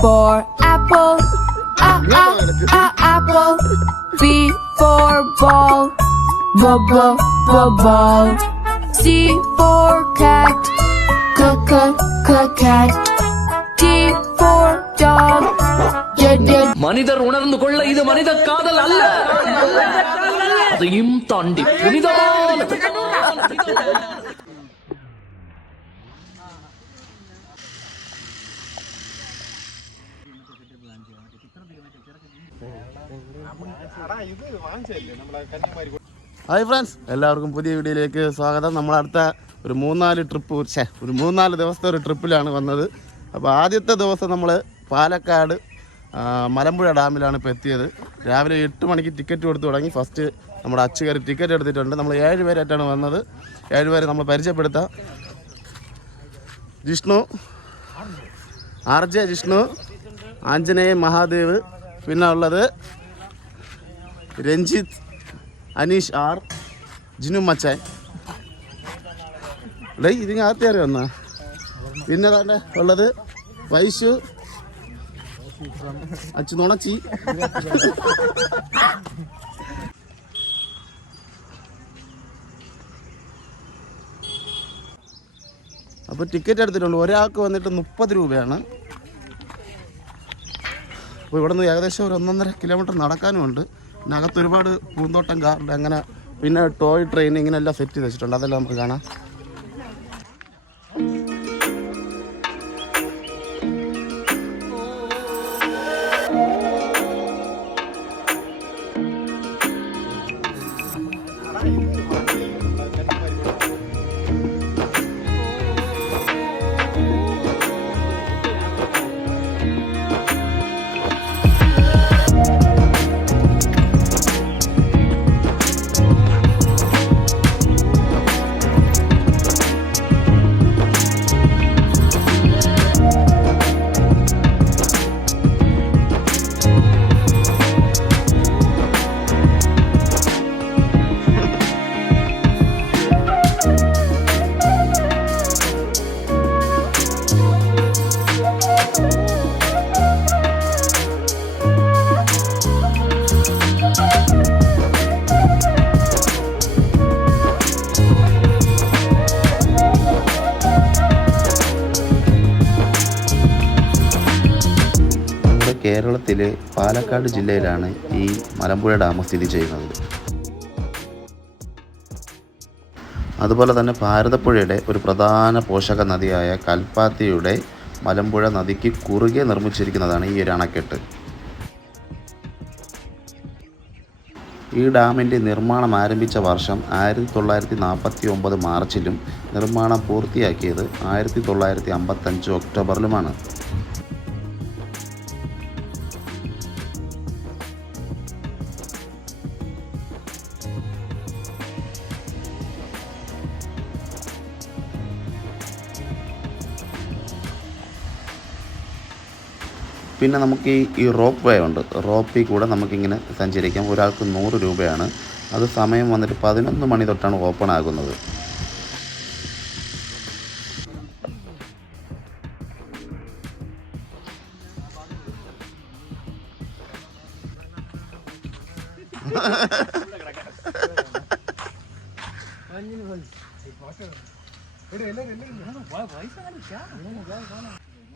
for apple. A, a, a, apple. B for ball. B, b, b, ball. C for cat. C, c, c, cat. D for dog. D, d, மனிதர் உணர்ந்து கொள்ள இது மனித காதல் அல்ல அதையும் தாண்டி புனிதமானது ഹായ് ഫ്രണ്ട്സ് എല്ലാവർക്കും പുതിയ വീഡിയോയിലേക്ക് സ്വാഗതം. നമ്മളടുത്ത ഒരു മൂന്നാൽ ട്രിപ്പ് ഛേ ഒരു മൂന്നാൽ ദിവസത്തെ ഒരു ട്രിപ്പിലാണ് വന്നത്. അപ്പോൾ ആദ്യത്തെ ദിവസം നമ്മൾ പാലക്കാട് മലമ്പുഴ ഡാമിലാണ് ഇപ്പോൾ എത്തിയത്. രാവിലെ എട്ട് മണിക്ക് ടിക്കറ്റ് കൊടുത്ത് തുടങ്ങി. ഫസ്റ്റ് നമ്മുടെ അച്ചുകാർ ടിക്കറ്റ് എടുത്തിട്ടുണ്ട്. നമ്മൾ ഏഴ് പേരായിട്ടാണ് വന്നത്. ഏഴ് പേരെ നമ്മൾ പരിചയപ്പെടുത്താം. ജിഷ്ണു ആർ ജെ ജിഷ്ണു ആഞ്ജനേയ മഹാദേവ് പിന്നെ ഉള്ളത് രഞ്ജിത്ത് അനീഷ് ആർ ജിനു മച്ചാൻ. ഡേ ഇതിന് ആദ്യം അറിയാം പിന്നെ തന്നെ ഉള്ളത് വൈശു. അച്ചു നുണച്ചി. അപ്പോൾ ടിക്കറ്റ് എടുത്തിട്ടുണ്ട് ഒരാൾക്ക് വന്നിട്ട് മുപ്പത് രൂപയാണ്. അപ്പോൾ ഇവിടെ നിന്ന് ഏകദേശം ഒരു ഒന്നൊന്നര കിലോമീറ്റർ നടക്കാനുമുണ്ട് പിന്നെ അകത്ത് ഒരുപാട് പൂന്തോട്ടം ഗാർഡൻ അങ്ങനെ പിന്നെ ടോയ് ട്രെയിൻ ഇങ്ങനെ എല്ലാം സെറ്റ് ചെയ്ത് വെച്ചിട്ടുണ്ട്. അതെല്ലാം നമുക്ക് കാണാം. കേരളത്തിലെ പാലക്കാട് ജില്ലയിലാണ് ഈ മലമ്പുഴ ഡാം സ്ഥിതി ചെയ്യുന്നത്. അതുപോലെ തന്നെ ഭാരതപ്പുഴയുടെ ഒരു പ്രധാന പോഷക നദിയായ കൽപ്പാത്തിയുടെ മലമ്പുഴ നദിക്ക് കുറുകെ നിർമ്മിച്ചിരിക്കുന്നതാണ് ഈ ഒരു അണക്കെട്ട് ഈ ഡാമിന്റെ നിർമ്മാണം ആരംഭിച്ച വർഷം ആയിരത്തി തൊള്ളായിരത്തി നാൽപ്പത്തി ഒമ്പത് മാർച്ചിലും നിർമ്മാണം പൂർത്തിയാക്കിയത് ആയിരത്തി തൊള്ളായിരത്തി അമ്പത്തഞ്ച് ഒക്ടോബറിലുമാണ്. പിന്നെ നമുക്ക് ഈ ഈ റോപ്പ് വേ ഉണ്ട്. റോപ്പിൽ കൂടെ നമുക്കിങ്ങനെ സഞ്ചരിക്കാം. ഒരാൾക്ക് നൂറ് രൂപയാണ്. അത് സമയം വന്നിട്ട് പതിനൊന്ന് മണി തൊട്ടാണ് ഓപ്പൺ ആകുന്നത്.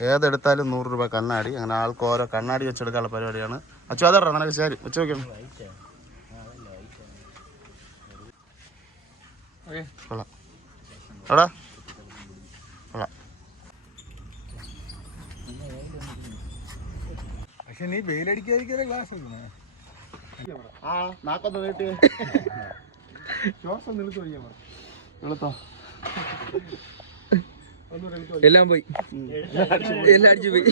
ഏതെടുത്താലും നൂറ് രൂപ കണ്ണാടി. അങ്ങനെ ആൾക്ക് ഓരോ കണ്ണാടി വെച്ചെടുക്കാനുള്ള പരിപാടിയാണ്. അച്ഛ അതറ നിനക്ക് ശരി. വെച്ച് നോക്കണം കൊള്ളാം. എടാ. കൊള്ളാം. പക്ഷെ നീ വെയിലടിക്കാതിരിക്കാതെ ഗ്ലാസ് ആ നാക്കൊന്ന് നീട്ടി. ശ്വാസം എളുത്തോ എല്ലാം പോയി. എല്ലാം അടിച്ചു പോയി.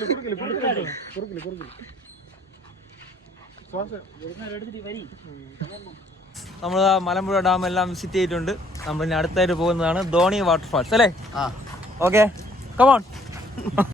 നമ്മൾ ആ മലമ്പുഴ ഡാം എല്ലാം വിസിറ്റ് ചെയ്തിട്ടുണ്ട്. നമ്മൾ ഇനി അടുത്തായിട്ട് പോകുന്നതാണ് ധോണി വാട്ടർഫാൾസ് അല്ലേ? ആ. Okay come on